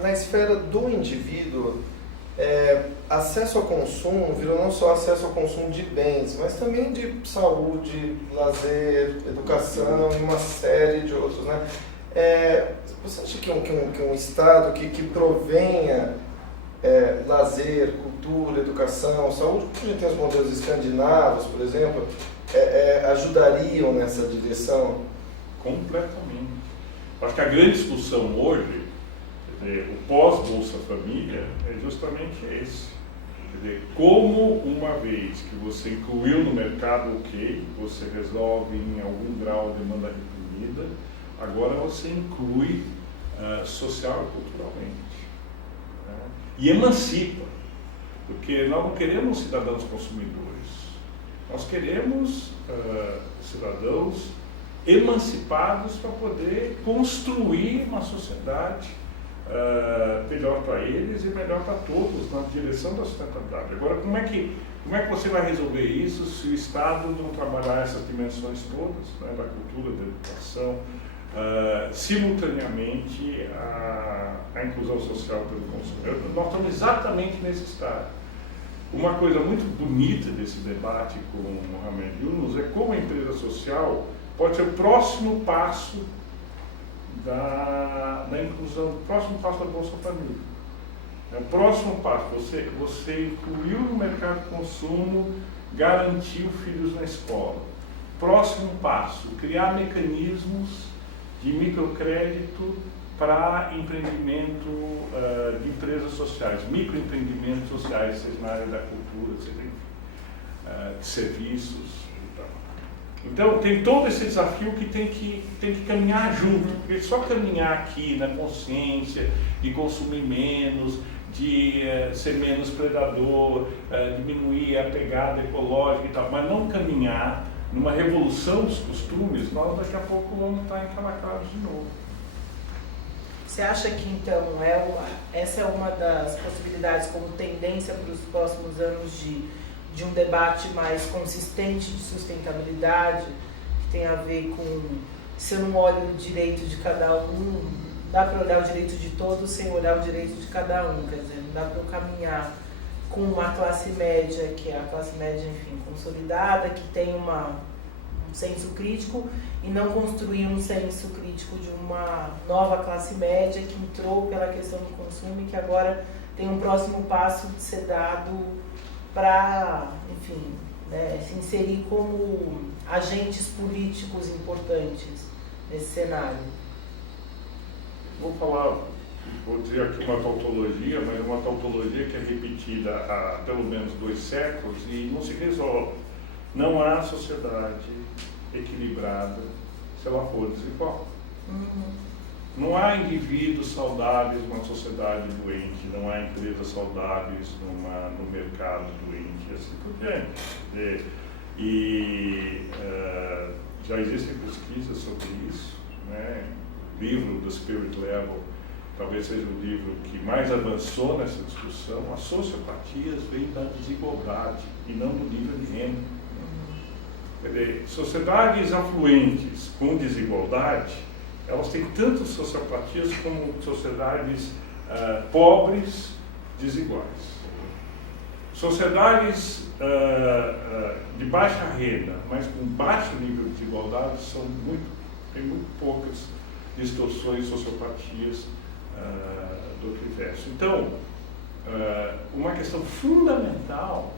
na esfera do indivíduo, acesso ao consumo virou não só acesso ao consumo de bens, mas também de saúde, lazer, educação e uma série de outros, né? Você acha que um Estado que provenha lazer, cultura, educação, saúde, como a gente tem os modelos escandinavos, por exemplo, ajudariam nessa direção? Completamente. Acho que a grande discussão hoje, o pós-Bolsa Família, é justamente esse. Quer dizer, como uma vez que você incluiu no mercado você resolve em algum grau a demanda reprimida, agora você inclui social e culturalmente. Né? E emancipa, porque nós não queremos cidadãos consumidores, nós queremos cidadãos emancipados para poder construir uma sociedade melhor para eles e melhor para todos, na direção da sustentabilidade. Agora, como é que você vai resolver isso se o Estado não trabalhar essas dimensões todas, né, da cultura, da educação, simultaneamente a inclusão social pelo consumidor? Nós estamos exatamente nesse estágio. Uma coisa muito bonita desse debate com o Mohamed Yunus é como a empresa social pode ser o próximo passo da inclusão, o próximo passo da Bolsa Família. O próximo passo, você incluiu no mercado de consumo, garantiu filhos na escola. Próximo passo, criar mecanismos de microcrédito para empreendimento de empresas sociais, microempreendimentos sociais, seja na área da cultura, seja de serviços. Então, tem todo esse desafio que tem que caminhar junto, porque só caminhar aqui na consciência de consumir menos, de ser menos predador, diminuir a pegada ecológica e tal, mas não caminhar numa revolução dos costumes, nós daqui a pouco vamos estar encalacrados de novo. Você acha que, então, essa é uma das possibilidades como tendência para os próximos anos de um debate mais consistente de sustentabilidade, que tem a ver com, se eu não olho o direito de cada um, dá para olhar o direito de todos sem olhar o direito de cada um, quer dizer, não dá para eu caminhar com uma classe média, que é a classe média, enfim, consolidada, que tem um senso crítico, e não construir um senso crítico de uma nova classe média que entrou pela questão do consumo e que agora tem um próximo passo de ser dado para, enfim, né, se inserir como agentes políticos importantes nesse cenário. Vou dizer aqui uma tautologia, mas uma tautologia que é repetida há pelo menos 2 séculos e não se resolve. Não há sociedade equilibrada se ela for desigual. Não há indivíduos saudáveis numa sociedade doente, não há empresas saudáveis no mercado doente, e assim por diante. Já existem pesquisas sobre isso, né? O livro do Spirit Level talvez seja o livro que mais avançou nessa discussão. As sociopatias vêm da desigualdade e não do nível de renda. Quer dizer, sociedades afluentes com desigualdade, elas têm tanto sociopatias como sociedades pobres desiguais. Sociedades de baixa renda, mas com baixo nível de desigualdade, tem muito poucas distorções, sociopatias do universo. Então, uma questão fundamental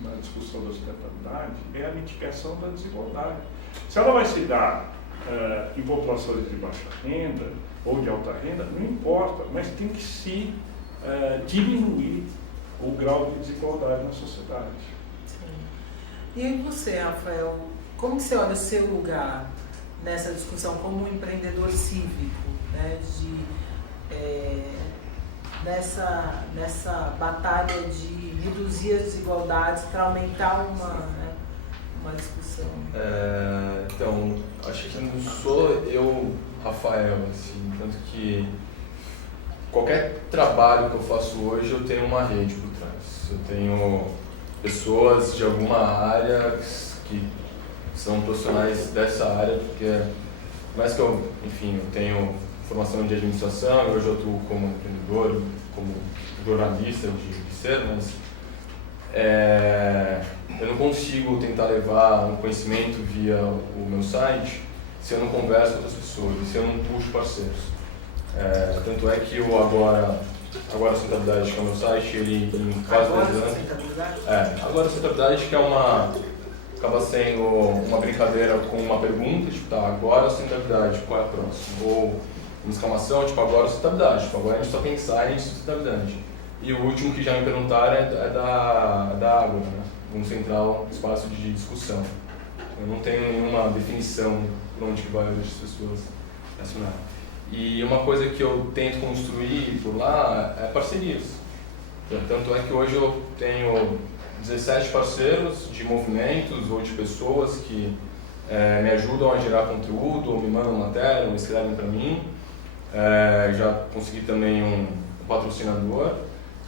na discussão da sustentabilidade é a mitigação da desigualdade. Se ela vai se dar em populações de baixa renda ou de alta renda, não importa, mas tem que se diminuir o grau de desigualdade na sociedade. Sim. E você, Rafael, como que você olha o seu lugar nessa discussão como um empreendedor cívico, né, nessa batalha de reduzir as desigualdades para aumentar uma discussão? Então, acho que não sou eu, Rafael, assim, tanto que qualquer trabalho que eu faço hoje eu tenho uma rede por trás. Eu tenho pessoas de alguma área que são profissionais dessa área, porque por mais que eu tenho formação de administração, hoje eu atuo como empreendedor, como jornalista de ser, mas eu não consigo tentar levar um conhecimento via o meu site se eu não converso com outras pessoas, se eu não puxo parceiros. Tanto é que eu agora a Sustentabilidade, que é o meu site, ele em quase 10 anos. Agora a Sustentabilidade, que acaba sendo uma brincadeira com uma pergunta, tipo, tá, agora a sustentabilidade, qual é a próxima? Ou uma exclamação, tipo, agora a sustentabilidade, tipo, agora a gente só pensar em sustentabilidade. E o último que já me perguntaram é da água, né? Um central espaço de discussão. Eu não tenho nenhuma definição por onde que vai hoje as pessoas acionar. E uma coisa que eu tento construir por lá é parcerias. Tanto é que hoje eu tenho 17 parceiros de movimentos ou de pessoas que me ajudam a gerar conteúdo, ou me mandam matéria, ou escrevem para mim. Já consegui também um patrocinador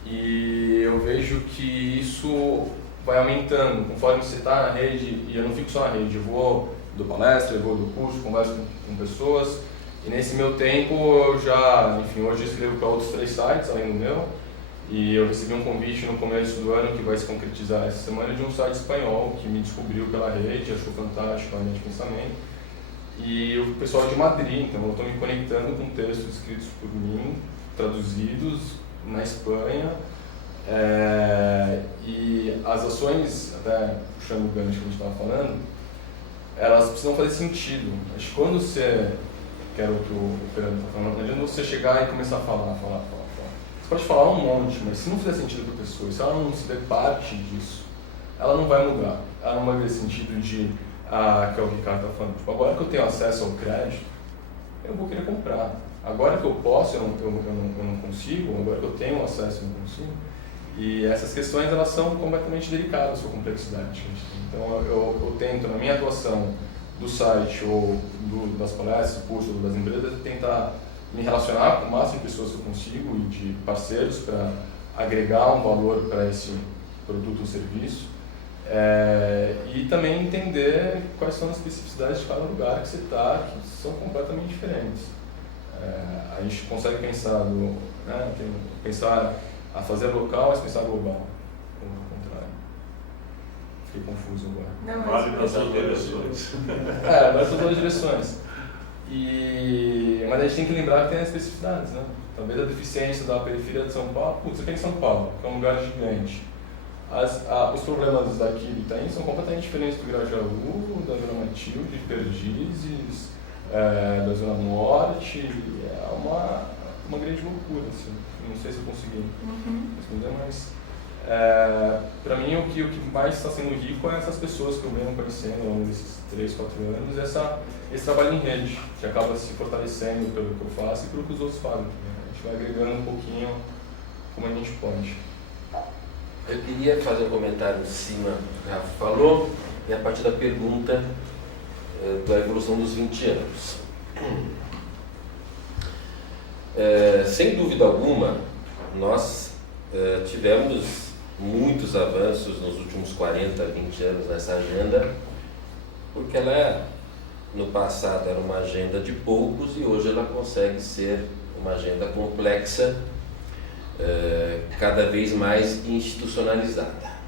e eu vejo que isso vai aumentando conforme você está na rede, e eu não fico só na rede, eu vou do palestra, eu vou do curso, converso com pessoas, e nesse meu tempo eu já, enfim, hoje eu escrevo para outros 3 sites além do meu, e eu recebi um convite no começo do ano que vai se concretizar essa semana de um site espanhol que me descobriu pela rede, achou fantástico a linha de pensamento, e o pessoal de Madrid, então eu estou me conectando com textos escritos por mim, traduzidos na Espanha, e as ações, até puxando o gancho que a gente estava falando, elas precisam fazer sentido. Acho que quando você, que era o que o Fernando está falando, não adianta você chegar e começar a falar. Você pode falar um monte, mas se não fizer sentido para a pessoa, se ela não se der parte disso, ela não vai mudar. Ela não vai ver sentido de, que é o Ricardo está falando. Tipo, agora que eu tenho acesso ao crédito, eu vou querer comprar. Agora que eu posso, eu não consigo. Agora que eu tenho acesso, eu não consigo. E essas questões, elas são completamente delicadas com a complexidade que a gente tem. Então, eu tento, na minha atuação do site ou das palestras, do curso ou das empresas, tentar me relacionar com o máximo de pessoas que eu consigo e de parceiros para agregar um valor para esse produto ou serviço. E também entender quais são as especificidades de cada lugar que você está, que são completamente diferentes. A gente consegue pensar pensar a fazer local, mas pensar global, ou ao contrário. Fiquei confuso agora. Não, vale nas duas direções. Vale nas duas direções. Mas a gente tem que lembrar que tem as especificidades, né? Talvez a deficiência da periferia de São Paulo, aqui em São Paulo, que é um lugar gigante. Os problemas daqui do Itaim são completamente diferentes do Grajaú, da Zona Matilde, de Perdizes, da Zona Norte. É uma grande loucura, assim. Não sei se eu consegui responder, mas para mim o que mais está sendo rico é essas pessoas que eu venho conhecendo ao longo desses 3, 4 anos, esse trabalho em rede, que acaba se fortalecendo pelo que eu faço e pelo que os outros fazem. A gente vai agregando um pouquinho como a gente pode. Eu queria fazer um comentário em cima do que o Rafa falou, e a partir da pergunta da evolução dos 20 anos. Sem dúvida alguma, nós tivemos muitos avanços nos últimos 40, 20 anos nessa agenda, porque ela, no passado, era uma agenda de poucos e hoje ela consegue ser uma agenda complexa, cada vez mais institucionalizada.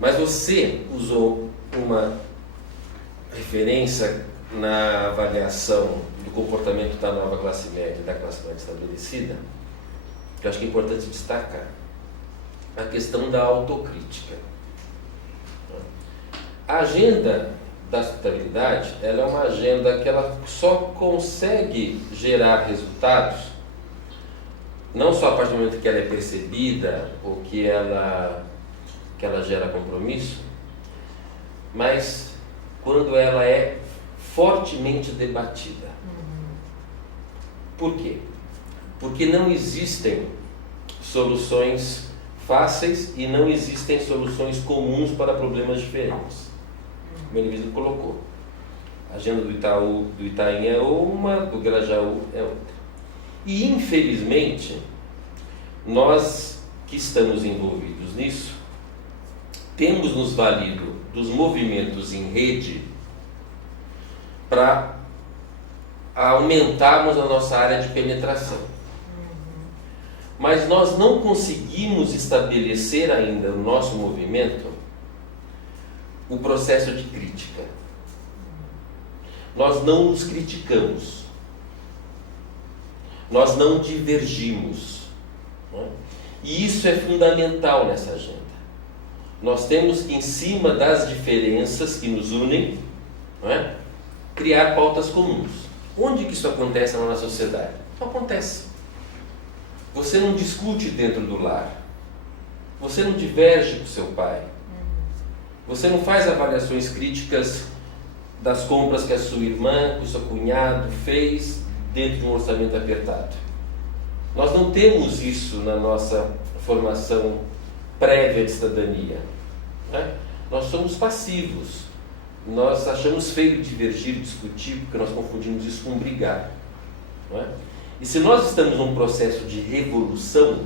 Mas você usou uma referência na avaliação do comportamento da nova classe média e da classe média estabelecida, que eu acho que é importante destacar, a questão da autocrítica. A agenda da sustentabilidade, ela é uma agenda que ela só consegue gerar resultados, não só a partir do momento que ela é percebida ou que ela gera compromisso, mas quando ela é fortemente debatida. Por quê? Porque não existem soluções fáceis e não existem soluções comuns para problemas diferentes. Como ele mesmo colocou. A agenda do Itaim é uma, do Grajaú é outra. E, infelizmente, nós que estamos envolvidos nisso, temos nos valido dos movimentos em rede para a aumentarmos a nossa área de penetração. Mas nós não conseguimos estabelecer ainda no nosso movimento o processo de crítica. Nós não nos criticamos. Nós não divergimos. Não é? E isso é fundamental nessa agenda. Nós temos que, em cima das diferenças que nos unem, não é? Criar pautas comuns. Onde que isso acontece na nossa sociedade? Não acontece. Você não discute dentro do lar. Você não diverge com seu pai. Você não faz avaliações críticas das compras que a sua irmã, que o seu cunhado fez dentro de um orçamento apertado. Nós não temos isso na nossa formação prévia de cidadania. Né? Nós somos passivos. Nós achamos feio divergir, discutir, porque nós confundimos isso com brigar. Não é? E se nós estamos num processo de revolução,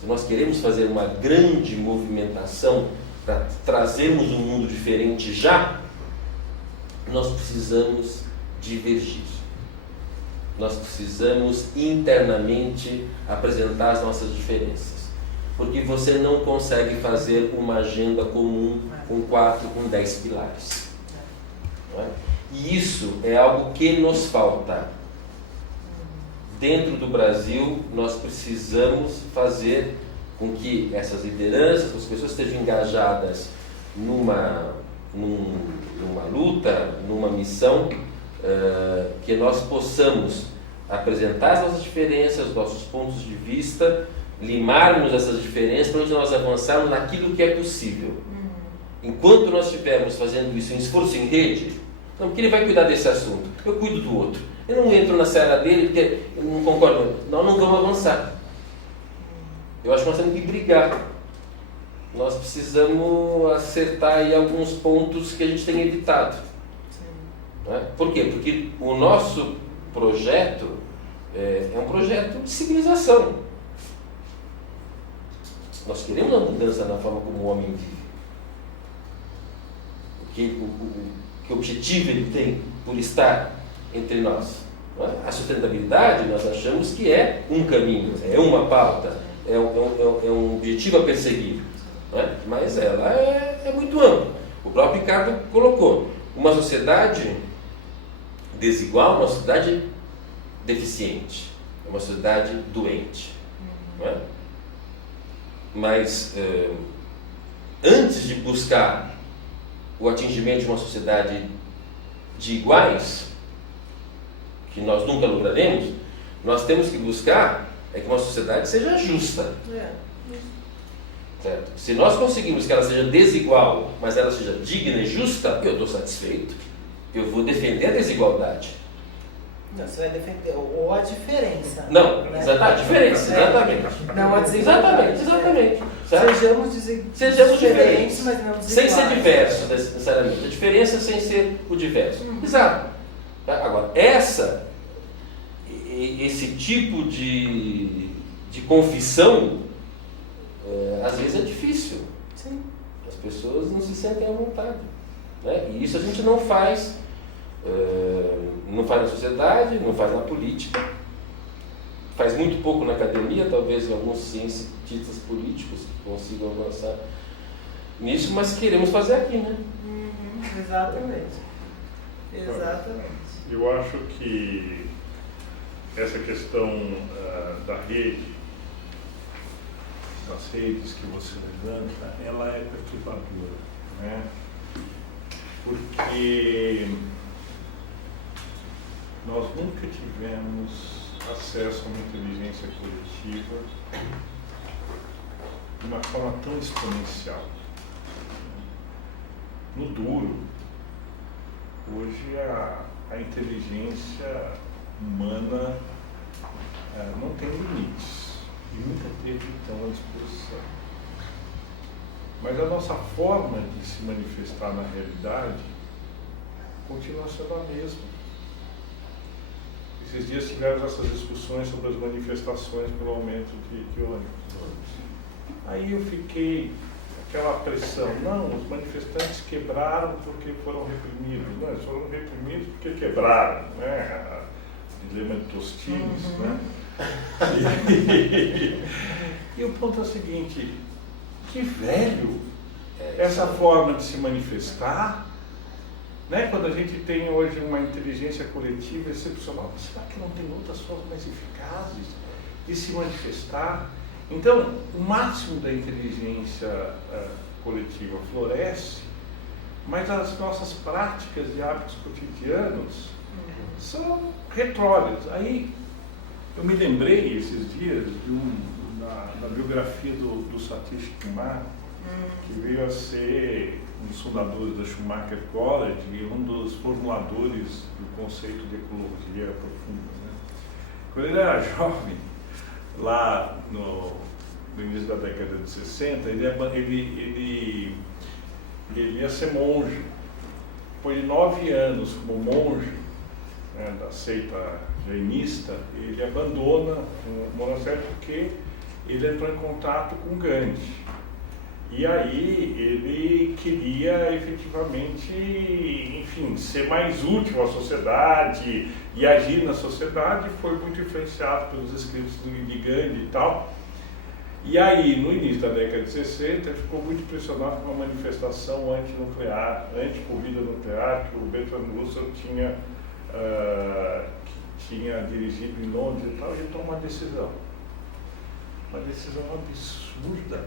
se nós queremos fazer uma grande movimentação para trazermos um mundo diferente já, nós precisamos divergir. Nós precisamos internamente apresentar as nossas diferenças. Porque você não consegue fazer uma agenda comum com 4, com 10 pilares. Não é? E isso é algo que nos falta. Dentro do Brasil, nós precisamos fazer com que essas lideranças, as pessoas estejam engajadas numa luta, numa missão, que nós possamos apresentar as nossas diferenças, os nossos pontos de vista, limarmos essas diferenças para nós avançarmos naquilo que é possível. Enquanto nós estivermos fazendo isso em esforço em rede, não, porque ele vai cuidar desse assunto, eu cuido do outro. Eu não entro na seara dele porque eu não concordo. Nós não vamos avançar. Eu acho que nós temos que brigar. Nós precisamos acertar aí alguns pontos que a gente tem evitado. Né? Por quê? Porque o nosso projeto é um projeto de civilização. Nós queremos uma mudança na forma como o homem vive. Que objetivo ele tem por estar entre nós? Não é? A sustentabilidade nós achamos que é um caminho, é uma pauta, é um objetivo a perseguir. Não é? Mas ela é muito ampla. O próprio Ricardo colocou uma sociedade desigual, uma sociedade deficiente, uma sociedade doente. Não é? Mas antes de buscar o atingimento de uma sociedade de iguais, que nós nunca lograremos, nós temos que buscar que uma sociedade seja justa. Certo? Se nós conseguirmos que ela seja desigual, mas ela seja digna e justa, eu estou satisfeito. Eu vou defender a desigualdade. Não, você vai defender ou a diferença. Não, né? a diferença, exatamente. Não a desigualdade. Exatamente. Certo? Sejamos diferentes, mas não desiguais. Sem ser diversos, necessariamente. A diferença sem ser o diverso. Exato. Agora, esse tipo de confissão, às vezes é difícil. Sim. As pessoas não se sentem à vontade. Né? E isso a gente não faz na sociedade, não faz na política, faz muito pouco na academia, talvez alguns cientistas políticos consigam avançar nisso, mas queremos fazer aqui, né? Exatamente. Eu acho que essa questão da rede, das redes que você levanta, ela é perturbadora, né? Porque nós nunca tivemos acesso a uma inteligência coletiva de uma forma tão exponencial. No duro, hoje a inteligência humana não tem limites e nunca teve tão à disposição. Mas a nossa forma de se manifestar na realidade continua sendo a mesma. Esses dias tivemos essas discussões sobre as manifestações pelo aumento de ônibus. Aí eu fiquei aquela pressão, não, os manifestantes quebraram porque foram reprimidos. Não, eles foram reprimidos porque quebraram, né? dilema de Tostines, Uhum. né? E o ponto é o seguinte, que velho essa forma de se manifestar, né? Quando a gente tem hoje uma inteligência coletiva excepcional, será que não tem outras formas mais eficazes de se manifestar? Então, o máximo da inteligência coletiva floresce, mas as nossas práticas e hábitos cotidianos são retrógrados. Aí, eu me lembrei esses dias da biografia do Satish Kumar, que veio a ser um dos fundadores da Schumacher College e um dos formuladores do conceito de ecologia profunda, né? Quando ele era jovem, lá no início da década de 60, ele ia ser monge. Depois de 9 anos como monge, né, da seita jainista, ele abandona o monastério porque ele entrou em contato com Gandhi. E aí ele queria efetivamente, enfim, ser mais útil à sociedade e agir na sociedade, foi muito influenciado pelos escritos de Gandhi e tal. E aí, no início da década de 60, ele ficou muito impressionado com uma manifestação antinuclear, anticorrida nuclear, que o Bertrand Russell tinha dirigido em Londres e tal, e ele tomou uma decisão absurda,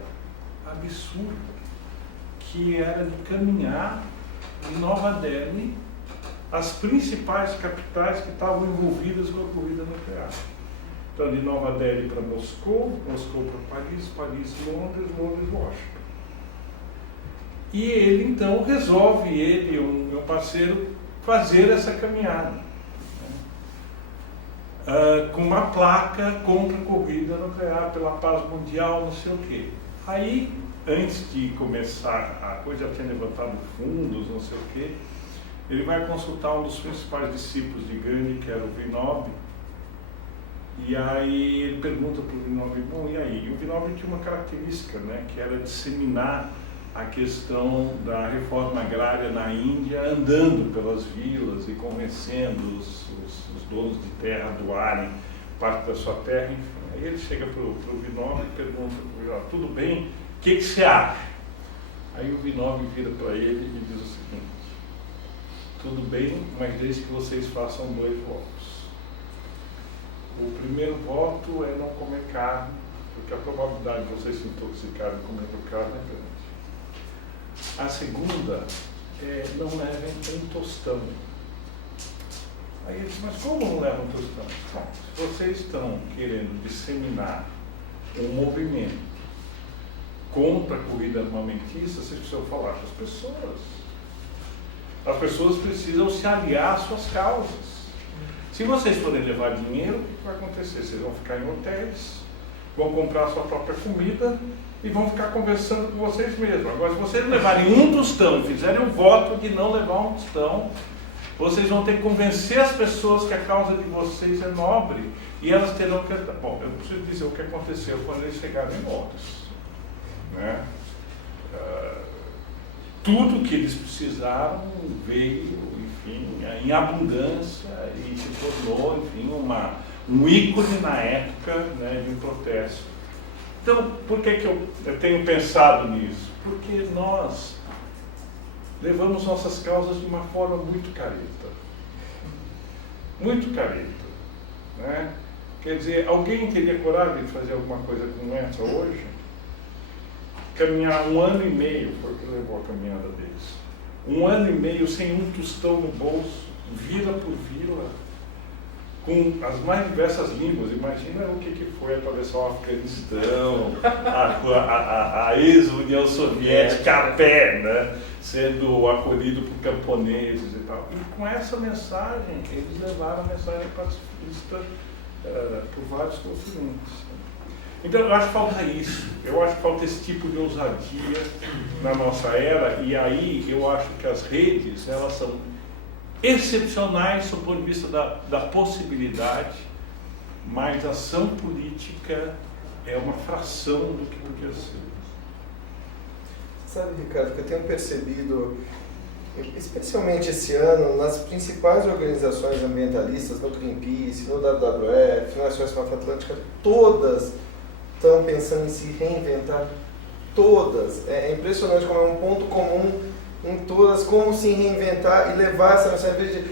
que era de caminhar em Nova Delhi as principais capitais que estavam envolvidas com a corrida nuclear. Então, de Nova Delhi para Moscou para Paris, Londres, Washington. E ele, então, resolve, ele e o meu parceiro, fazer essa caminhada. Com uma placa contra a corrida nuclear, pela paz mundial, não sei o quê. Aí, antes de começar, a coisa já tinha levantado fundos, não sei o quê, ele vai consultar um dos principais discípulos de Gandhi, que era o Vinoba, e aí ele pergunta para o Vinoba, bom, e aí? E o Vinoba tinha uma característica, né, que era disseminar a questão da reforma agrária na Índia, andando pelas vilas e convencendo os donos de terra a doarem parte da sua terra, enfim. Aí ele chega para o Vinoba e pergunta para o Vinoba, tudo bem, o que você acha? Aí o Vinoba vira para ele e diz o seguinte, tudo bem, mas desde que vocês façam 2 votos. O primeiro voto é não comer carne, porque a probabilidade de vocês se intoxicarem comendo carne é grande. A segunda é não levem um tostão. Aí ele diz, mas como não levam um tostão? Bom, se vocês estão querendo disseminar um movimento contra a corrida armamentista, vocês precisam falar com as pessoas. As pessoas precisam se aliar às suas causas. Se vocês forem levar dinheiro, o que vai acontecer? Vocês vão ficar em hotéis, vão comprar sua própria comida e vão ficar conversando com vocês mesmos. Agora, se vocês levarem um tostão e fizerem o voto de não levar um tostão, vocês vão ter que convencer as pessoas que a causa de vocês é nobre e elas terão que... Bom, eu preciso dizer o que aconteceu quando eles chegaram em Londres, né? Tudo que eles precisaram veio, enfim, em abundância e se tornou, enfim, um ícone na época, né, de um protesto. Então, por que eu tenho pensado nisso? Porque nós levamos nossas causas de uma forma muito careta. Muito careta, né? Quer dizer, alguém teria coragem de fazer alguma coisa como essa hoje? Caminhar 1 ano e meio, foi o que levou a caminhada deles. 1 ano e meio sem um tostão no bolso, vila por vila, com as mais diversas línguas. Imagina o que foi atravessar o Afeganistão, a ex-União Soviética a pé, né? Sendo acolhido por camponeses e tal. E com essa mensagem, eles levaram a mensagem pacifista por vários continentes. Então, eu acho que falta isso. Eu acho que falta esse tipo de ousadia na nossa era. E aí, eu acho que as redes, elas são excepcionais do ponto de vista da possibilidade, mas a ação política é uma fração do que podia ser. Sabe, Ricardo, que eu tenho percebido especialmente esse ano, nas principais organizações ambientalistas, no Greenpeace, no WWF, na SOS Mata Atlântica, todas estão pensando em se reinventar. Todas. É impressionante como é um ponto comum em todas, como se reinventar e levar essa mensagem de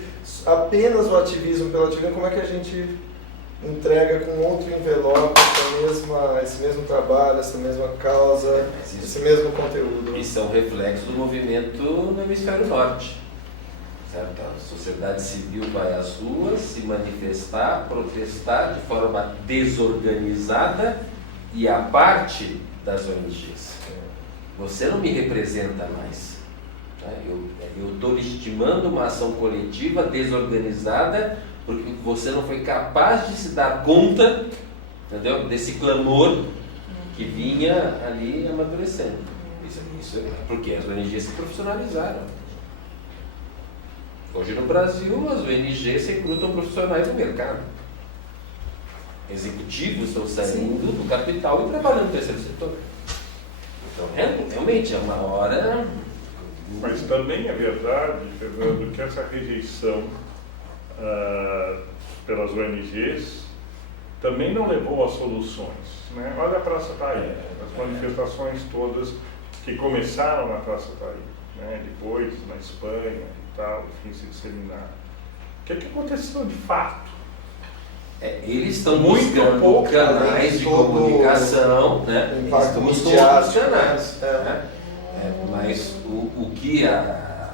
apenas o ativismo pelo ativismo, como é que a gente entrega com outro envelope esse mesmo trabalho, essa mesma causa, esse mesmo conteúdo. E são reflexos do movimento no hemisfério norte. Certo? A sociedade civil vai às ruas se manifestar, protestar de forma desorganizada e à parte das ONGs. Você não me representa mais. Eu estou legitimando uma ação coletiva desorganizada porque você não foi capaz de se dar conta, entendeu? Desse clamor que vinha ali amadurecendo. Isso é porque as ONGs se profissionalizaram. Hoje no Brasil, as ONGs recrutam profissionais do mercado. Executivos estão saindo do capital e trabalhando no terceiro setor. Então, realmente, é uma hora... Mas também é verdade, Fernando, que essa rejeição pelas ONGs também não levou a soluções. Né? Olha a Praça Taí, as manifestações todas que começaram na Praça Taí, né? Depois na Espanha e tal, enfim, se disseminaram. O que aconteceu de fato? Eles estão buscando canais de comunicação, né? Impacto midiático, canais. Mas o que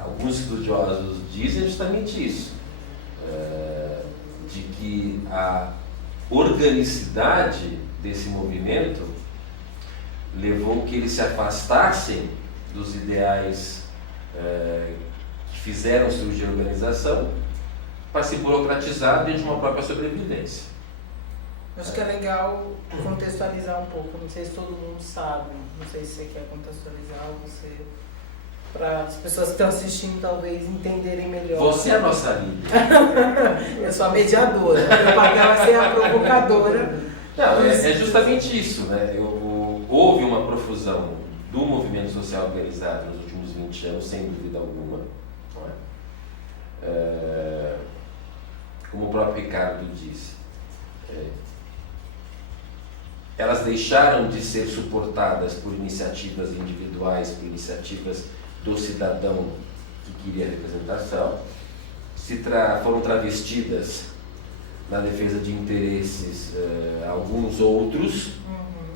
alguns estudiosos dizem é justamente isso, de que a organicidade desse movimento levou que eles se afastassem dos ideais que fizeram surgir a organização para se burocratizar dentro de uma própria sobrevivência. Acho que é legal contextualizar um pouco, não sei se todo mundo sabe, não sei se você quer contextualizar ou você... para as pessoas que estão assistindo talvez entenderem melhor. Você é a nossa líder. Eu sou a mediadora, meu papel é ser a provocadora. Não, é justamente isso, né? Houve uma profusão do movimento social organizado nos últimos 20 anos, sem dúvida alguma. Não é? Como o próprio Ricardo disse, elas deixaram de ser suportadas por iniciativas individuais, por iniciativas do cidadão que queria representação, foram travestidas na defesa de interesses alguns outros,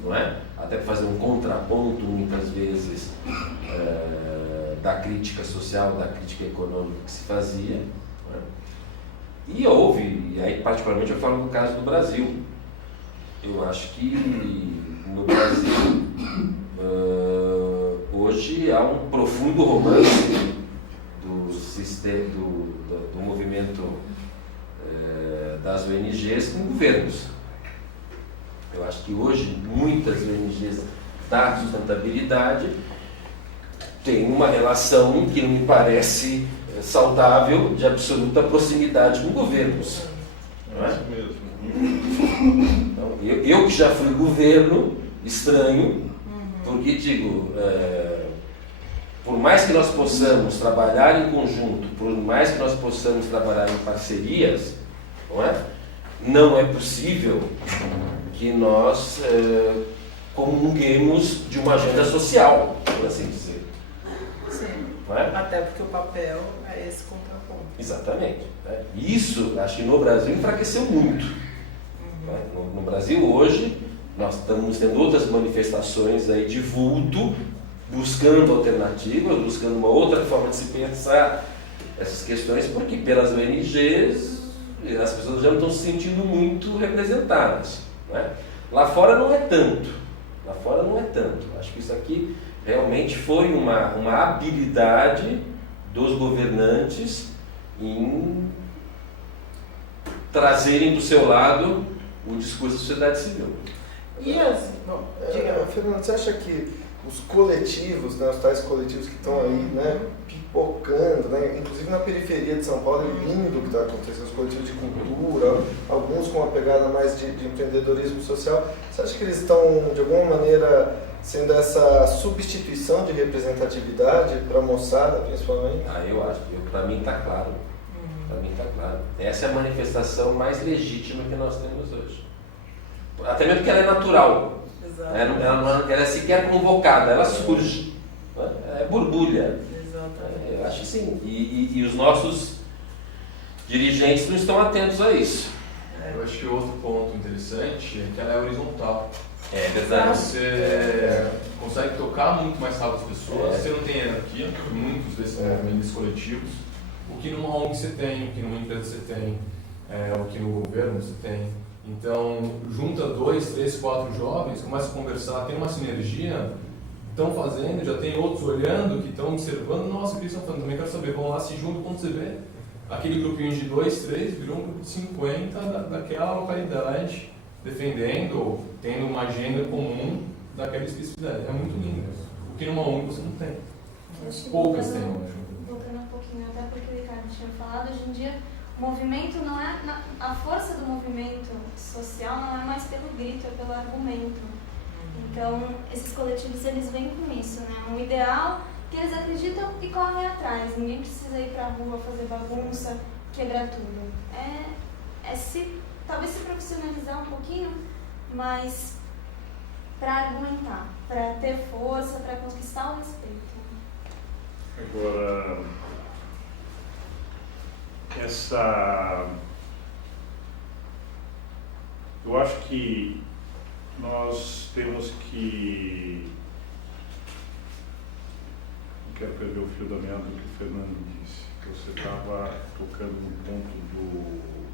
não é? Até para fazer um contraponto, muitas vezes, da crítica social, da crítica econômica que se fazia. Não é? E houve, e aí particularmente eu falo no caso do Brasil. Eu acho que no Brasil hoje há um profundo romance do movimento das ONGs com governos. Eu acho que hoje muitas ONGs da sustentabilidade têm uma relação que não me parece saudável de absoluta proximidade com governos. Não é? Isso mesmo. Então, eu que já fui governo, estranho, porque digo, por mais que nós possamos trabalhar em conjunto, por mais que nós possamos trabalhar em parcerias, não é possível que nós comunguemos de uma agenda social, por assim dizer. Sim, Não é? até porque o papel é esse contraponto. Exatamente. Né? Isso, acho que no Brasil enfraqueceu muito. Né? No Brasil hoje, nós estamos tendo outras manifestações aí de vulto, buscando alternativas, buscando uma outra forma de se pensar essas questões, porque pelas ONGs as pessoas já não estão se sentindo muito representadas. Né? Lá fora não é tanto. Acho que isso aqui realmente foi uma habilidade dos governantes em trazerem do seu lado o discurso da sociedade civil. E as... Bom, diga. Fernando, você acha que os coletivos, né, os tais coletivos que estão aí, né, pipocando, né, inclusive na periferia de São Paulo, é lindo o que está acontecendo, os coletivos de cultura, alguns com uma pegada mais de empreendedorismo social, você acha que eles estão, de alguma maneira, sendo essa substituição de representatividade para a moçada, principalmente? Eu acho, para mim está claro. Para mim está claro. Essa é a manifestação mais legítima que nós temos hoje. Até mesmo porque ela é natural. Exato. Ela é sequer convocada, ela surge. É borbulha. Exatamente. Eu acho que sim. E os nossos dirigentes não estão atentos a isso. Eu acho que outro ponto interessante é que ela é horizontal. É verdade. Você consegue tocar muito mais rápido as pessoas, você não tem hierarquia, muitos desses movimentos coletivos. O que numa ONG você tem, o que numa empresa você tem, o que no governo você tem. Então, junta 2, 3, 4 jovens, começa a conversar, tem uma sinergia, estão fazendo, já tem outros olhando, que estão observando, nossa, o que eles estão fazendo? Também quero saber, vão lá, se juntam, quando você vê, aquele grupinho de 2, 3 virou um grupo de 50 daquela localidade, defendendo, tendo uma agenda comum daquela especificidade. É muito lindo. O que numa ONG você não tem. Poucas têm, eu acho. Voltando um pouquinho, até porque o Ricardo tinha falado, hoje em dia o movimento não é, a força do movimento social não é mais pelo grito, é pelo argumento. Então, esses coletivos, eles vêm com isso, né? Um ideal que eles acreditam e correm atrás. Ninguém precisa ir pra rua fazer bagunça, quebrar tudo. Talvez se profissionalizar um pouquinho, mas para argumentar, para ter força, para conquistar o respeito. Agora, eu acho que nós temos que... Não quero perder o fio da meada do que o Fernando disse, que você estava tocando no ponto do...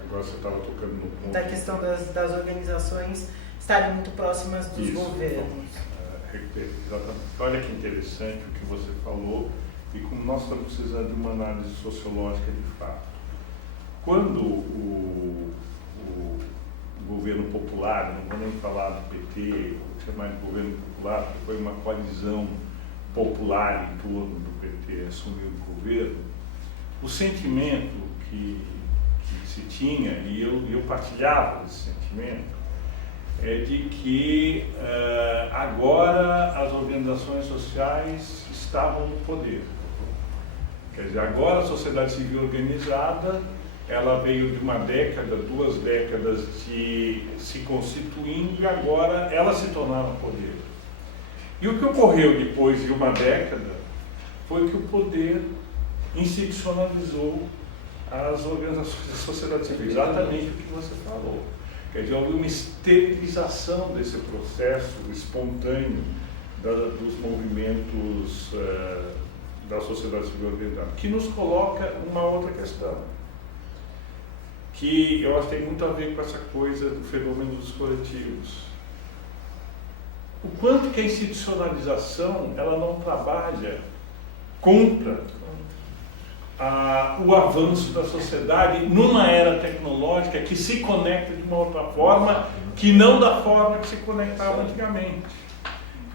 Agora você estava tocando no ponto... Da questão das organizações estarem muito próximas dos governos. Exatamente. Olha que interessante o que você falou e como nós estamos precisando de uma análise sociológica de fato. Quando o governo popular, não vou nem falar do PT, vou chamar de governo popular, porque foi uma coalizão popular em torno do PT assumir o governo, o sentimento que se tinha, e eu partilhava esse sentimento, é de que agora as organizações sociais estavam no poder. Quer dizer, agora a sociedade civil organizada, ela veio de uma década, 2 décadas de se constituindo e agora elas se tornaram poder. E o que ocorreu depois de uma década foi que o poder institucionalizou as organizações da sociedade civil, exatamente o que você falou. Quer dizer, houve uma esterilização desse processo espontâneo dos movimentos da sociedade civil organizada, que nos coloca uma outra questão, que eu acho que tem muito a ver com essa coisa do fenômeno dos coletivos. O quanto que a institucionalização ela não trabalha contra o avanço da sociedade numa era tecnológica que se conecta de uma outra forma que não da forma que se conectava antigamente.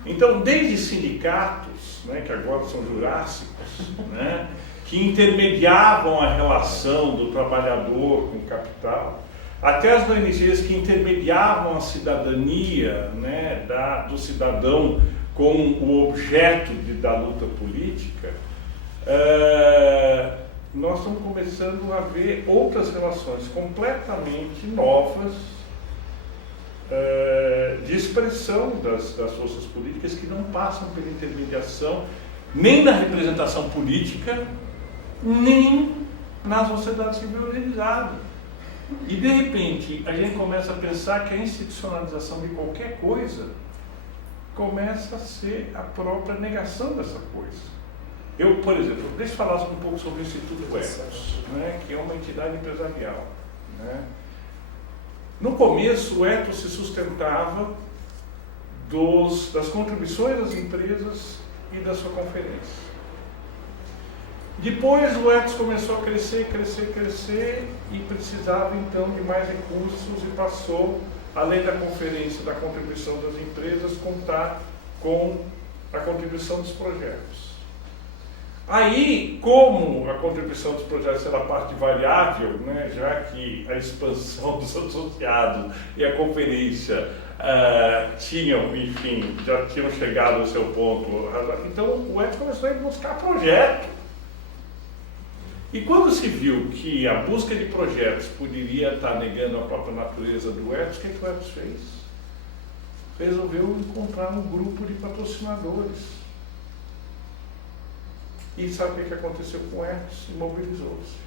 Então, desde sindicatos, né, que agora são jurássicos, né, que intermediavam a relação do trabalhador com o capital, até as ONGs que intermediavam a cidadania, né, do cidadão com o objeto da luta política, nós estamos começando a ver outras relações completamente novas de expressão das forças políticas que não passam pela intermediação nem na representação política, nem na sociedade civil organizada. E de repente a gente começa a pensar que a institucionalização de qualquer coisa começa a ser a própria negação dessa coisa. Eu, por exemplo, deixa eu falar um pouco sobre o Instituto Ethos, né, que é uma entidade empresarial. Né? No começo, o Ethos se sustentava das contribuições das empresas e da sua conferência. Depois, o Ethos começou a crescer e precisava, então, de mais recursos e passou, além da conferência da contribuição das empresas, contar com a contribuição dos projetos. Aí, como a contribuição dos projetos era parte variável, né, já que a expansão dos associados e a conferência tinham, enfim, já tinham chegado ao seu ponto, então o ETS começou a buscar projeto. E quando se viu que a busca de projetos poderia estar negando a própria natureza do ETS, o que o ETS fez? Resolveu encontrar um grupo de patrocinadores. E sabe o que aconteceu com o ETS? Imobilizou-se.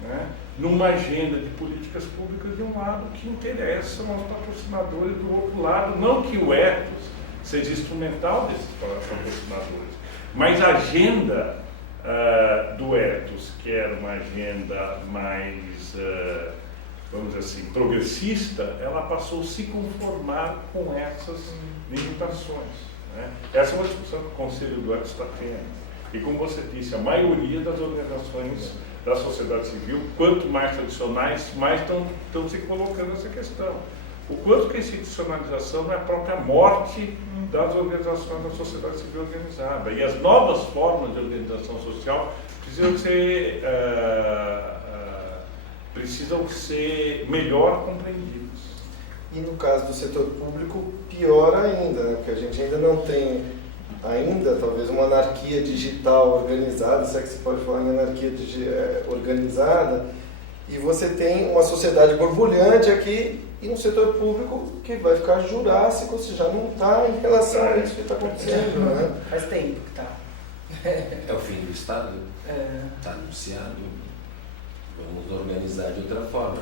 Né? Numa agenda de políticas públicas de um lado que interessam aos patrocinadores do outro lado, não que o ETS seja instrumental desses patrocinadores, mas a agenda do ethos, que era uma agenda mais, vamos dizer assim, progressista, ela passou a se conformar com essas limitações. Né? Essa é uma discussão que o Conselho do ethos está tendo. E como você disse, a maioria das organizações da sociedade civil, quanto mais tradicionais, mais estão se colocando essa questão. O quanto que essa institucionalização é a própria morte das organizações da sociedade civil organizada. E as novas formas de organização social precisam ser melhor compreendidas. E no caso do setor público, pior ainda, né? Porque a gente ainda não tem, talvez, uma anarquia digital organizada, se é que se pode falar em anarquia organizada, e você tem uma sociedade borbulhante aqui, e um setor público que vai ficar jurássico se já não está em relação a isso que está acontecendo. Né? Faz tempo que está. É o fim do Estado, está anunciado, vamos organizar de outra forma.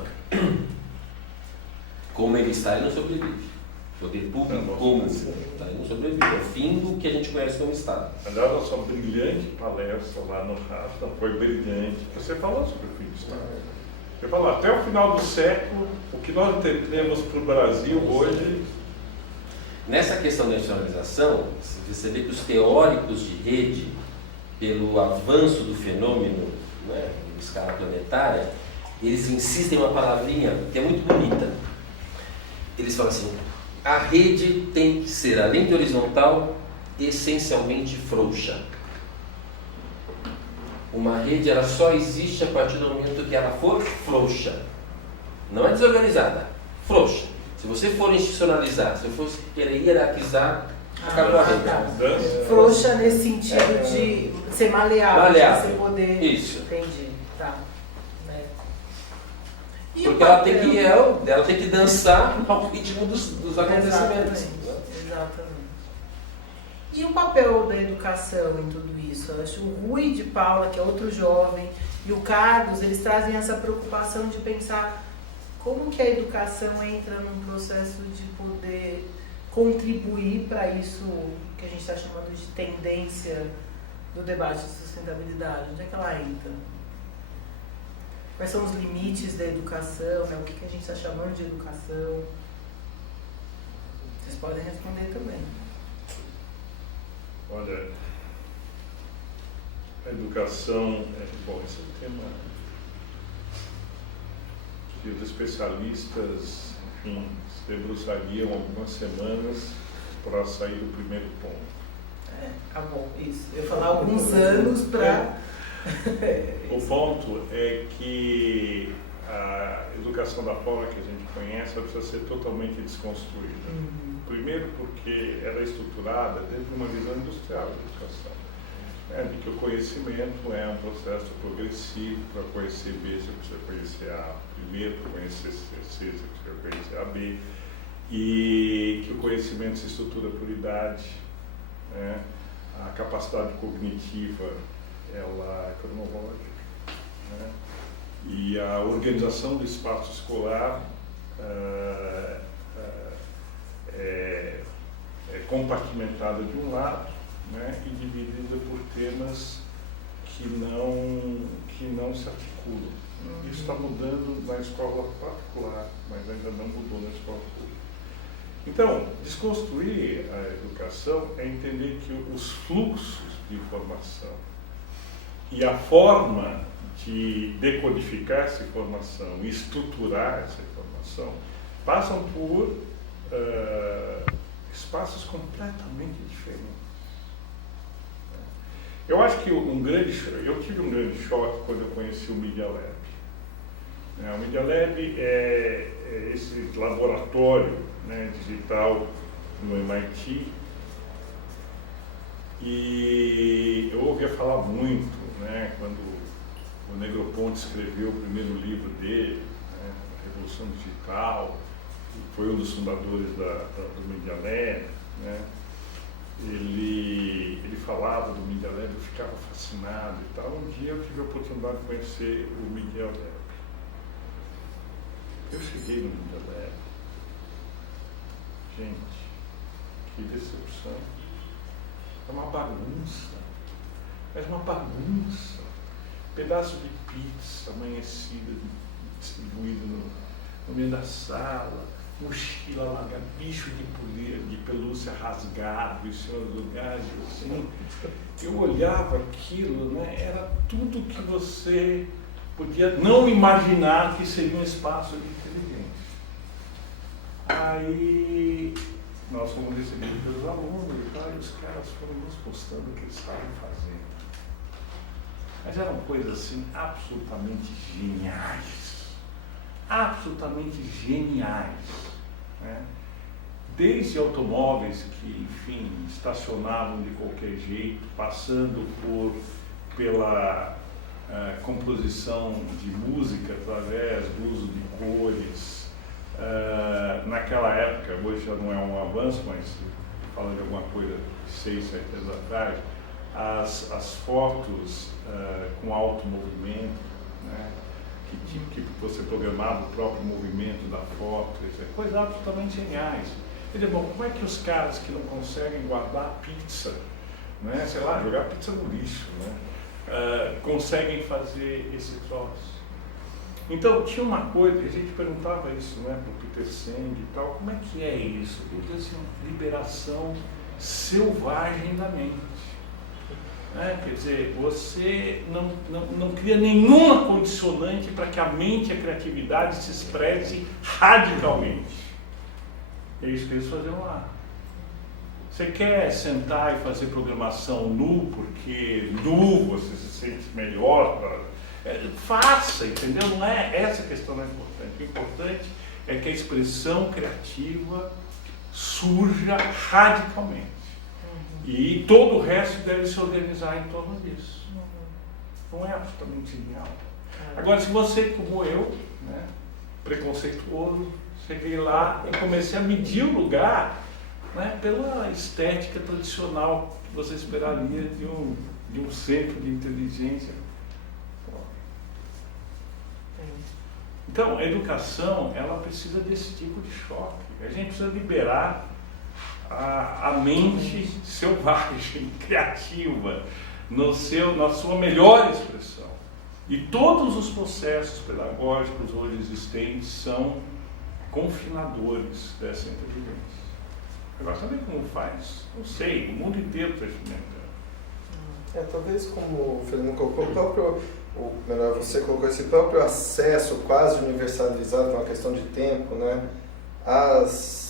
Como ele está, ele não sobrevive. O poder público, como está, ele não sobrevive. É o fim do que a gente conhece como Estado. Aliás, a sua brilhante palestra lá no Rasta foi brilhante. Você falou sobre o fim do Estado. Você falou, até o final do século, o que nós entendemos para o Brasil hoje... Nessa questão da institucionalização, você vê que os teóricos de rede, pelo avanço do fenômeno, né, em escala planetária, eles insistem em uma palavrinha que é muito bonita. Eles falam assim, a rede tem que ser, além de horizontal, essencialmente frouxa. Uma rede ela só existe a partir do momento que ela for frouxa. Não é desorganizada, frouxa. Se você for institucionalizar, se você for querer hierarquizar, acabou a rede. Tá. Frouxa nesse sentido de ser maleável, de você poder... Isso. Entendi, tá. E porque ela tem que dançar ao ritmo dos acontecimentos. Exatamente. E o papel da educação em tudo isso? Eu acho o Rui de Paula, que é outro jovem, e o Carlos, eles trazem essa preocupação de pensar como que a educação entra num processo de poder contribuir para isso que a gente está chamando de tendência do debate de sustentabilidade. Onde é que ela entra? Quais são os limites da educação? Né? O que a gente está chamando de educação? Vocês podem responder também. Olha, a educação, esse é um tema que os especialistas, enfim, se debruçariam algumas semanas para sair do primeiro ponto. Tá bom, isso. Eu ia falar alguns anos para... O ponto é que a educação da forma que a gente conhece ela precisa ser totalmente desconstruída. Primeiro porque ela é estruturada dentro de uma visão industrial da educação. De que o conhecimento é um processo progressivo. Para conhecer B, você precisa conhecer A primeiro, para conhecer C, você precisa conhecer A, B. E que o conhecimento se estrutura por idade. Né? A capacidade cognitiva ela é cronológica. Né? E a organização do espaço escolar é compartimentada de um lado, né, e dividida por temas que não se articulam. Isso está mudando na escola particular, mas ainda não mudou na escola pública. Então, desconstruir a educação é entender que os fluxos de informação e a forma de decodificar essa informação e estruturar essa informação passam por espaços completamente diferentes. Eu acho que eu tive um grande choque quando eu conheci o Media Lab. O Media Lab é esse laboratório, né, digital no MIT, e eu ouvia falar muito, né, quando o Negroponte escreveu o primeiro livro dele, né, Revolução Digital, foi um dos fundadores do Media Lab, né. Ele falava do Media Lab, eu ficava fascinado e tal. Um dia eu tive a oportunidade de conhecer o Media Lab. Eu cheguei no Media Lab. Gente, que decepção. É uma bagunça. Mas uma bagunça. Pedaço de pizza amanhecida, distribuído no meio da sala. Mochila larga, bicho de pelúcia rasgado, em cima dos lugares, assim. Eu olhava aquilo, né? Era tudo que você podia não imaginar que seria um espaço de inteligência. Aí nós fomos recebidos pelos alunos e tal, e os caras foram nos postando o que eles estavam fazendo. Mas eram coisas assim absolutamente geniais. Absolutamente geniais. Né? Desde automóveis que, enfim, estacionavam de qualquer jeito, passando pela composição de música através do uso de cores. Naquela época, hoje já não é um avanço, mas falando de alguma coisa de 6, 7 anos atrás, as fotos com alto movimento, né? Que você programava o próprio movimento da foto, coisas absolutamente geniais. Quer dizer, bom, como é que os caras que não conseguem guardar pizza, né, sei lá, jogar pizza no lixo, né, conseguem fazer esse troço? Então, tinha uma coisa, a gente perguntava isso, né, para o Peter Senge e tal, como é que é isso? Ele dizia assim, liberação selvagem da mente. Quer dizer, você não cria nenhuma condicionante para que a mente e a criatividade se expresse radicalmente. É isso que eles faziam lá. Você quer sentar e fazer programação nu, porque nu você se sente melhor? Faça, entendeu? Não é essa questão não é importante. O importante é que a expressão criativa surja radicalmente. E todo o resto deve se organizar em torno disso. Não é absolutamente genial. Agora, se você, como eu, né, preconceituoso, cheguei lá e comecei a medir o lugar, né, pela estética tradicional que você esperaria de um centro de inteligência. Então, a educação, ela precisa desse tipo de choque. A gente precisa liberar a mente selvagem, criativa, na sua melhor expressão. E todos os processos pedagógicos hoje existentes são confinadores dessa inteligência. Agora, sabe como faz? Não sei, o mundo inteiro está experimentando. Talvez como o Fernando colocou, você colocou esse próprio acesso quase universalizado, uma questão de tempo, né, às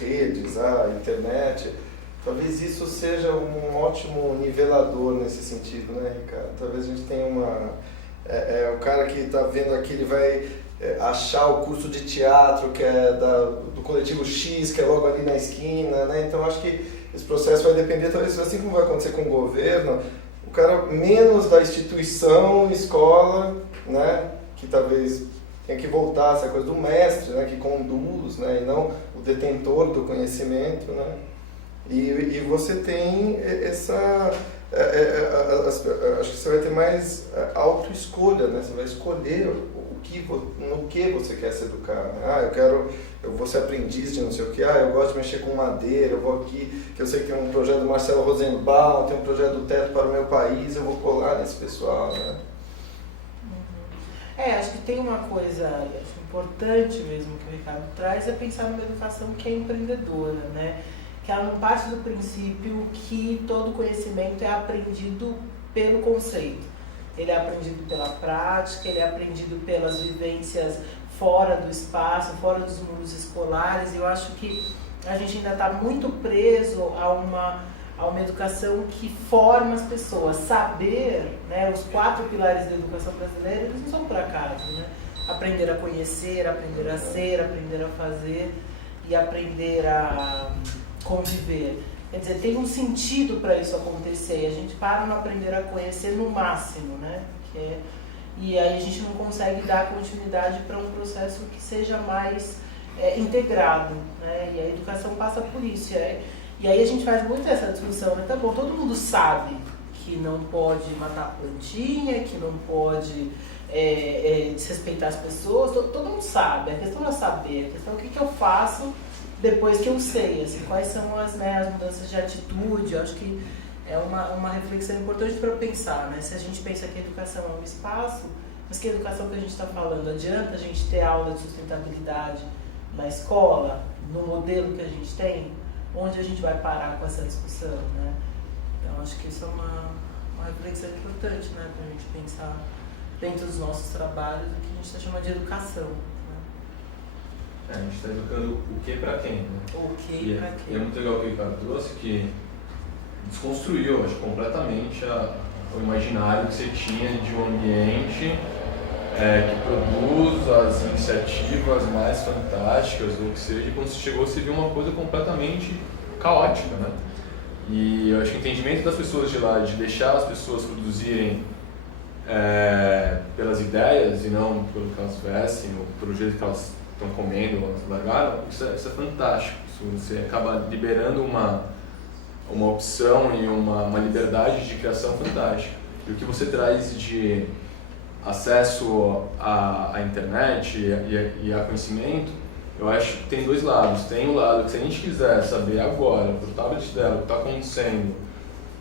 redes, a internet, talvez isso seja um ótimo nivelador nesse sentido, né, Ricardo? Talvez a gente tenha o cara que está vendo aqui, ele vai achar o curso de teatro que é do coletivo X, que é logo ali na esquina, né? Então acho que esse processo vai depender, talvez assim como vai acontecer com o governo, o cara menos da instituição, escola, né, que talvez tem que voltar essa coisa do mestre, né, que conduz, né, e não o detentor do conhecimento, né, e você tem essa, acho que você vai ter mais autoescolha, né, você vai escolher no que você quer se educar, né? Eu vou ser aprendiz de não sei o que, eu gosto de mexer com madeira, eu vou aqui, que eu sei que tem um projeto do Marcelo Rosenbaum, tem um projeto do Teto para o Meu País, eu vou colar nesse pessoal, né? Acho que tem uma coisa importante mesmo que o Ricardo traz, é pensar numa educação que é empreendedora, né? Que ela não parte do princípio que todo conhecimento é aprendido pelo conceito. Ele é aprendido pela prática, ele é aprendido pelas vivências fora do espaço, fora dos mundos escolares. E eu acho que a gente ainda está muito preso a a uma educação que forma as pessoas. Saber, né, os 4 pilares da educação brasileira, eles não são por acaso, né? Aprender a conhecer, aprender a ser, aprender a fazer e aprender a conviver. Quer dizer, tem um sentido para isso acontecer. A gente para no aprender a conhecer no máximo, né? E aí a gente não consegue dar continuidade para um processo que seja mais integrado, né? E a educação passa por isso. E aí a gente faz muito essa discussão, né? Tá bom, todo mundo sabe que não pode matar a plantinha, que não pode desrespeitar as pessoas, todo mundo sabe. A questão é saber, a questão é o que eu faço depois que eu sei, assim, quais são as mudanças de atitude. Eu acho que é uma reflexão importante para pensar, né? Se a gente pensa que a educação é um espaço, mas que a educação que a gente está falando, adianta a gente ter aula de sustentabilidade na escola, no modelo que a gente tem, onde a gente vai parar com essa discussão, né? Então acho que isso é uma reflexão importante, né, para a gente pensar dentro dos nossos trabalhos o que a gente está chamando de educação. A gente está educando o que para quem, né? O que para quem. E é muito legal o que o Ricardo trouxe, que desconstruiu, acho, completamente o imaginário que você tinha de um ambiente que produz as iniciativas mais fantásticas, ou que seja, e quando você chegou você viu uma coisa completamente caótica, né? E eu acho que o entendimento das pessoas de lá, de deixar as pessoas produzirem pelas ideias e não pelo que elas vestem, ou pelo jeito que elas estão comendo, ou elas largaram, isso é fantástico. Você acaba liberando uma opção e uma liberdade de criação fantástica. E o que você traz de acesso à internet e a conhecimento, eu acho que tem 2 lados. Tem o lado que se a gente quiser saber agora, por tablet dela, o que está acontecendo,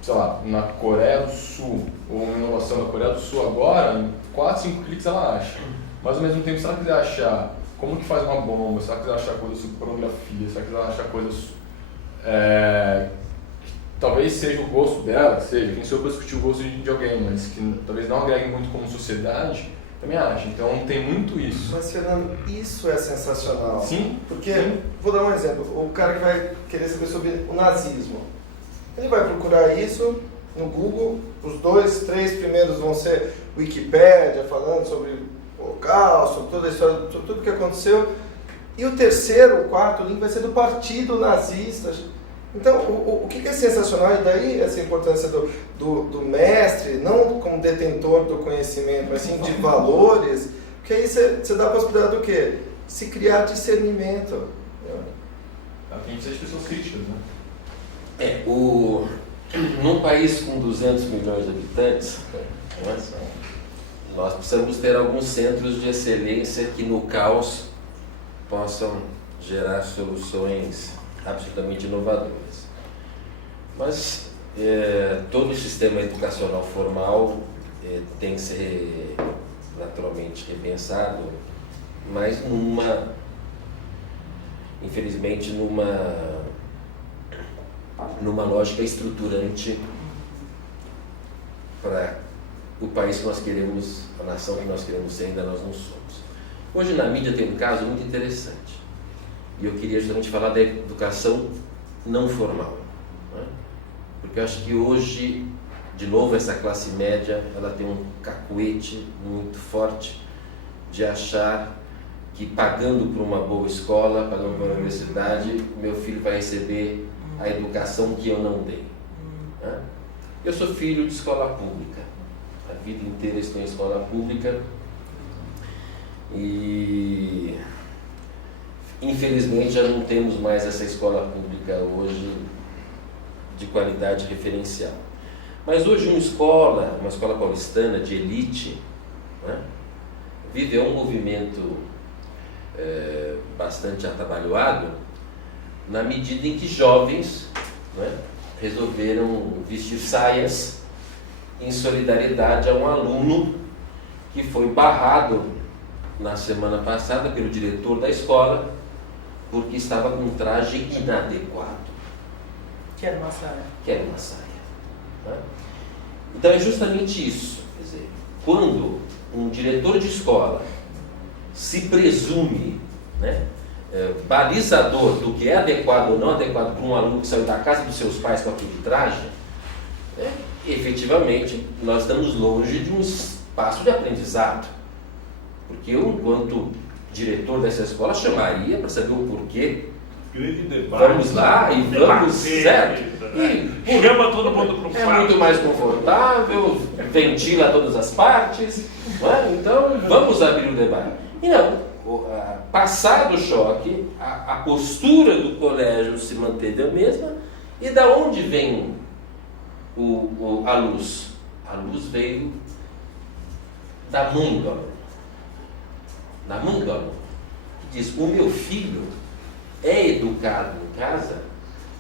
sei lá, na Coreia do Sul, ou uma inovação da Coreia do Sul agora, em 4, 5 cliques ela acha. Mas ao mesmo tempo, se ela quiser achar como que faz uma bomba, se ela quiser achar coisas sobre pornografia, se ela quiser achar coisas talvez seja o gosto dela, que seja, quem sou eu para discutir o gosto de alguém, mas que talvez não agregue muito como sociedade, também acho. Então tem muito isso. Mas, Fernando, isso é sensacional. Sim. Porque, vou dar um exemplo, o cara que vai querer saber sobre o nazismo, ele vai procurar isso no Google, os 2, 3 primeiros vão ser Wikipédia, falando sobre o Holocausto, sobre toda a história, sobre tudo que aconteceu, e o 3º, o 4º link vai ser do Partido Nazista. Então, o que é sensacional, e daí essa importância do mestre, não como detentor do conhecimento, mas sim de valores, porque aí você dá a possibilidade do quê? Se criar discernimento. A gente precisa de pessoas críticas, né? Num país com 200 milhões de habitantes, nós precisamos ter alguns centros de excelência que no caos possam gerar soluções absolutamente inovadoras. Mas todo o sistema educacional formal tem que ser naturalmente repensado, mas infelizmente numa lógica estruturante para o país que nós queremos, a nação que nós queremos ser, ainda nós não somos. Hoje na mídia tem um caso muito interessante, e eu queria justamente falar da educação não formal, né? Porque eu acho que hoje, de novo, essa classe média, ela tem um cacuete muito forte de achar que pagando por uma boa escola, pagando por uma universidade, meu filho vai receber a educação que eu não dei, né? Eu sou filho de escola pública, a vida inteira estou em escola pública e infelizmente já não temos mais essa escola pública hoje de qualidade referencial. Mas hoje uma escola paulistana de elite, né, viveu um movimento bastante atabalhoado na medida em que jovens, né, resolveram vestir saias em solidariedade a um aluno que foi barrado na semana passada pelo diretor da escola porque estava com um traje inadequado. Que era uma saia. Né? Então é justamente isso. Quer dizer, quando um diretor de escola se presume, né, balizador do que é adequado ou não adequado para um aluno que saiu da casa dos seus pais com aquele traje, efetivamente nós estamos longe de um espaço de aprendizado. Porque eu, enquanto diretor dessa escola, chamaria para saber o porquê. Grande debate. Vamos lá e vamos, certo? E chama todo mundo para o é muito mais confortável, ventila todas as partes, não é? Então vamos abrir o debate. E não, passado o choque, a postura do colégio se manteve a mesma. E da onde vem a luz? A luz veio da mãe do aluno. Da mãe do aluno. Que diz: o meu filho é educado em casa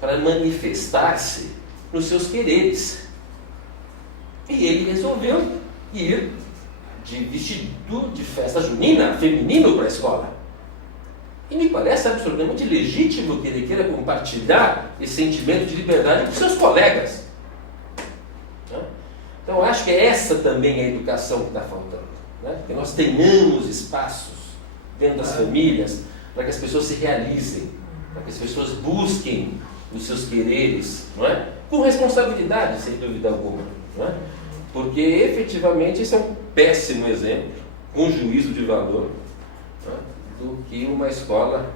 para manifestar-se nos seus quereres. E ele resolveu ir de vestido de festa junina, feminino, para a escola. E me parece absolutamente legítimo que ele queira compartilhar esse sentimento de liberdade com seus colegas. Então, eu acho que essa também é a educação que está faltando. Né? Que nós tenhamos espaços dentro das famílias para que as pessoas se realizem, para que as pessoas busquem os seus quereres, não é? Com responsabilidade, sem dúvida alguma. Não é? Porque, efetivamente, isso é um péssimo exemplo, com juízo de valor, não é? Do que uma escola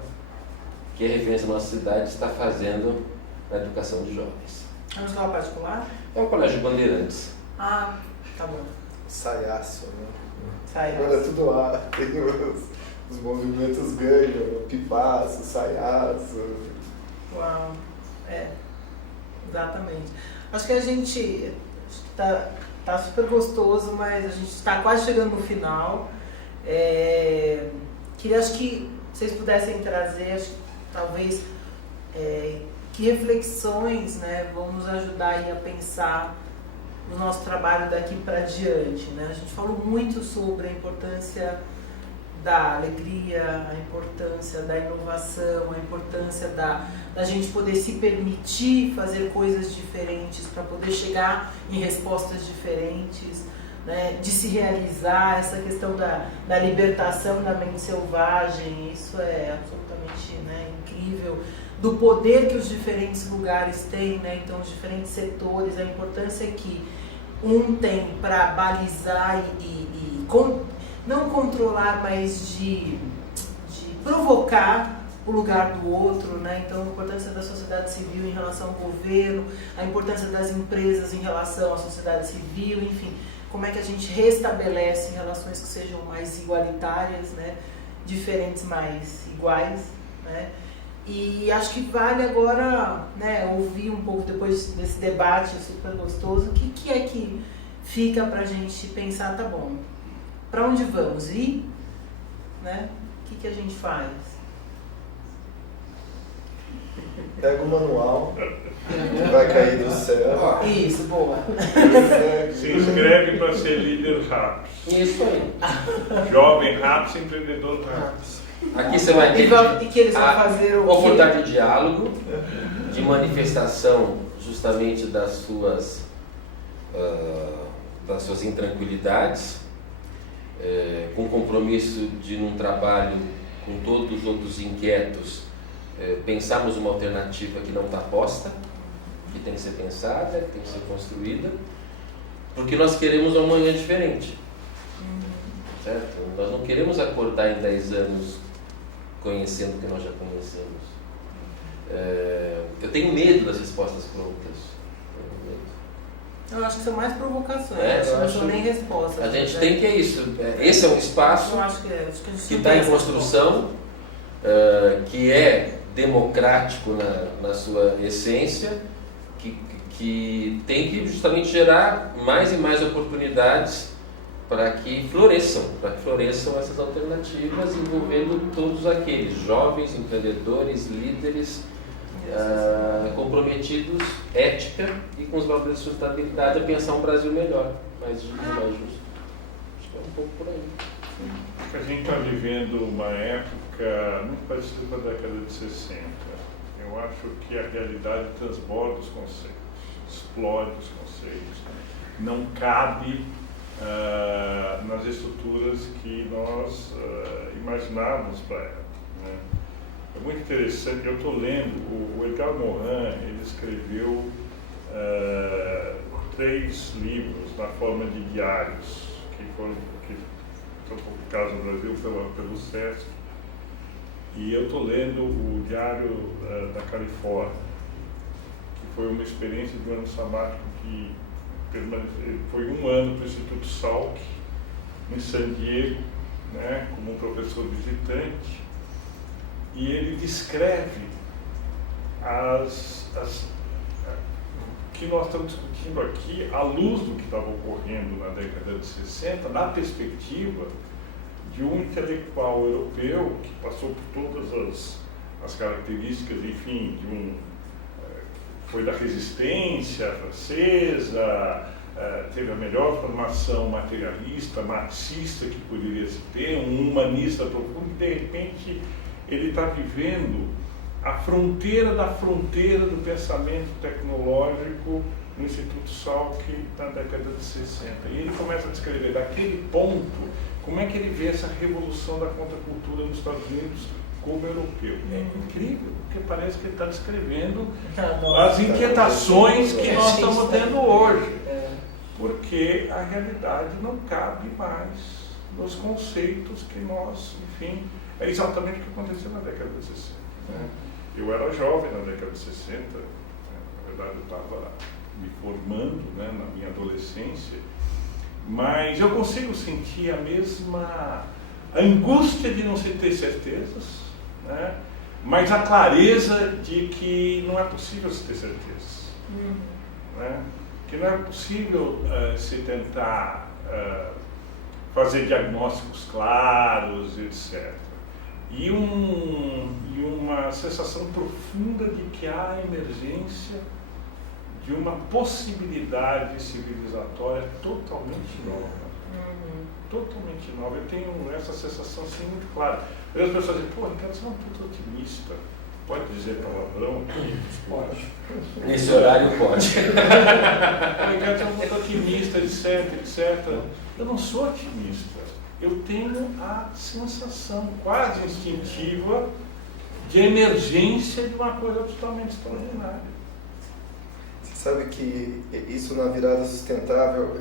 que é referência na nossa cidade está fazendo na educação de jovens. É uma escola particular? É um colégio Bandeirantes. Ah, tá bom. Saiaço, né? Saiaço. Agora tudo lá, tem os movimentos ganham, pipaço, saiaço. Uau, exatamente. Acho que a gente tá super gostoso, mas a gente está quase chegando no final. Queria, acho que vocês pudessem trazer, acho que talvez, que reflexões, né, vão nos ajudar aí a pensar no nosso trabalho daqui para diante, né? A gente falou muito sobre a importância da alegria, a importância da inovação, a importância da gente poder se permitir fazer coisas diferentes para poder chegar em respostas diferentes, né? De se realizar, essa questão da libertação da mente selvagem, isso é absolutamente, né, incrível, do poder que os diferentes lugares têm, né? Então os diferentes setores, a importância que um tem para balizar não controlar, mas de provocar o lugar do outro, né? Então a importância da sociedade civil em relação ao governo, a importância das empresas em relação à sociedade civil, enfim, como é que a gente restabelece relações que sejam mais igualitárias, né? Diferentes mais iguais, né? E acho que vale agora, né, ouvir um pouco depois desse debate super gostoso, o que é que fica pra gente pensar, tá bom, para onde vamos ir, né? O que a gente faz? Pega o manual, que vai cair do céu. Isso, boa. Se inscreve para ser líder rápido. Isso aí. Jovem rápido, empreendedor rápido. Aqui você vai ter E que eles vão fazer o oportunidade de diálogo, de manifestação justamente das suas intranquilidades, com compromisso de, num trabalho com todos os outros inquietos, pensarmos uma alternativa que não está posta, que tem que ser pensada, que tem que ser construída, porque nós queremos uma manhã diferente. Certo? Nós não queremos acordar em 10 anos conhecendo o que nós já conhecemos. Eu tenho medo das respostas prontas. Eu acho que são mais provocações, eu não acho são nem respostas. A gente né? tem que isso. Esse é um espaço Eu acho que a gente que não está tem em essa construção, que é democrático na sua essência, que tem que justamente gerar mais e mais oportunidades para que floresçam essas alternativas, envolvendo todos aqueles jovens, empreendedores, líderes, comprometidos, ética e com os valores de sustentabilidade, a pensar um Brasil melhor, mais justo. Acho que é um pouco por aí. A gente está vivendo uma época muito parecida com a década de 60. Eu acho que a realidade transborda os conceitos, explode os conceitos, não cabe nas estruturas que nós imaginávamos para ela. Né? é muito interessante. Eu estou lendo, o Edgar Morin, ele escreveu 3 livros na forma de diários, que são publicados no Brasil pelo SESC. E eu estou lendo o Diário da Califórnia, que foi uma experiência de um ano sabático que foi 1 ano para o Instituto Salk, em San Diego, né, como um professor visitante, e ele descreve que nós estamos discutindo aqui à luz do que estava ocorrendo na década de 60, na perspectiva de um intelectual europeu que passou por todas as características, enfim, foi da resistência francesa, teve a melhor formação materialista, marxista que poderia se ter, um humanista profundo, e de repente ele está vivendo a fronteira da fronteira do pensamento tecnológico no Instituto Salk na década de 60. E ele começa a descrever daquele ponto como é que ele vê essa revolução da contracultura nos Estados Unidos como europeu. É incrível, porque parece que ele está descrevendo as inquietações que nós estamos tendo hoje. Porque a realidade não cabe mais nos conceitos que nós, enfim, é exatamente o que aconteceu na década de 60. Né? Eu era jovem na década de 60, na verdade eu estava me formando, né, na minha adolescência, mas eu consigo sentir a mesma angústia de não se ter certezas, né, mas a clareza de que não é possível se ter certezas. Né? Que não é possível se tentar fazer diagnósticos claros, etc. E uma sensação profunda de que há a emergência de uma possibilidade civilizatória totalmente nova. Totalmente nova. Eu tenho essa sensação assim, muito clara. As pessoas dizem, pô, Ricardo, você é um puto otimista. Pode dizer palavrão? Pode. Nesse horário pode. Ricardo, você é um puto otimista, etc. Eu não sou otimista. Eu tenho a sensação quase instintiva de emergência de uma coisa absolutamente extraordinária. Você sabe que isso na virada sustentável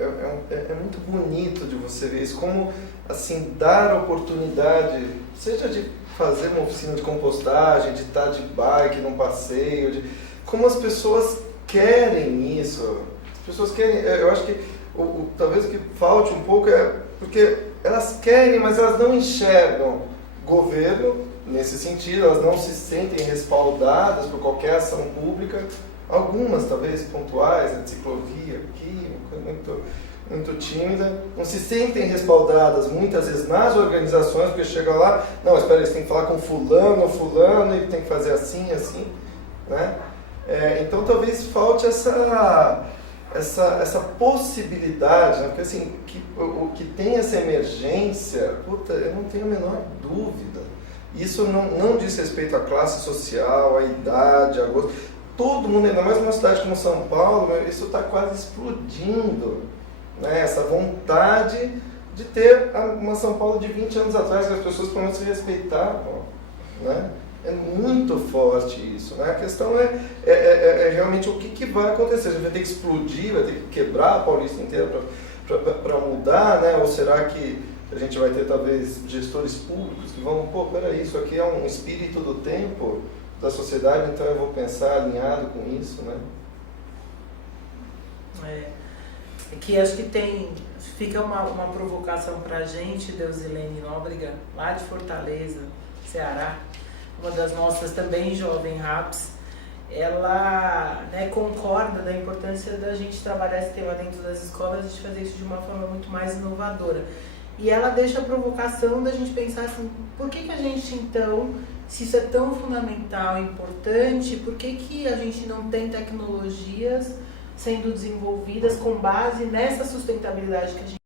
é muito bonito de você ver isso, como assim, dar oportunidade, seja de fazer uma oficina de compostagem, de estar de bike num passeio, como as pessoas querem isso. As pessoas querem, eu acho que talvez o que falte um pouco é porque elas querem, mas elas não enxergam governo nesse sentido, elas não se sentem respaldadas por qualquer ação pública, algumas talvez pontuais, a ciclovia aqui, uma coisa muito tímida, não se sentem respaldadas muitas vezes nas organizações, porque chega lá, não, espera, eles têm que falar com fulano, e tem que fazer assim, né? Então talvez falte essa possibilidade, né? Porque assim, o que tem essa emergência, puta, eu não tenho a menor dúvida. Isso não diz respeito à classe social, à idade, a gosto. Todo mundo, ainda mais numa cidade como São Paulo, isso está quase explodindo. Né? Essa vontade de ter uma São Paulo de 20 anos atrás, que as pessoas pelo menos se respeitavam. Né? É muito forte isso. Né? A questão é realmente o que vai acontecer. A gente vai ter que explodir, vai ter que quebrar a Paulista inteira para mudar, né? Ou será que a gente vai ter talvez gestores públicos que vão, peraí, isso aqui é um espírito do tempo da sociedade, então eu vou pensar alinhado com isso, né? Que acho que fica uma provocação para a gente, Deusilene Nóbrega, lá de Fortaleza, Ceará, uma das nossas também jovem RAPs, ela, né, concorda da importância da gente trabalhar esse tema dentro das escolas e de fazer isso de uma forma muito mais inovadora. E ela deixa a provocação da gente pensar assim, por que a gente então, se isso é tão fundamental e importante, por que a gente não tem tecnologias sendo desenvolvidas com base nessa sustentabilidade que a gente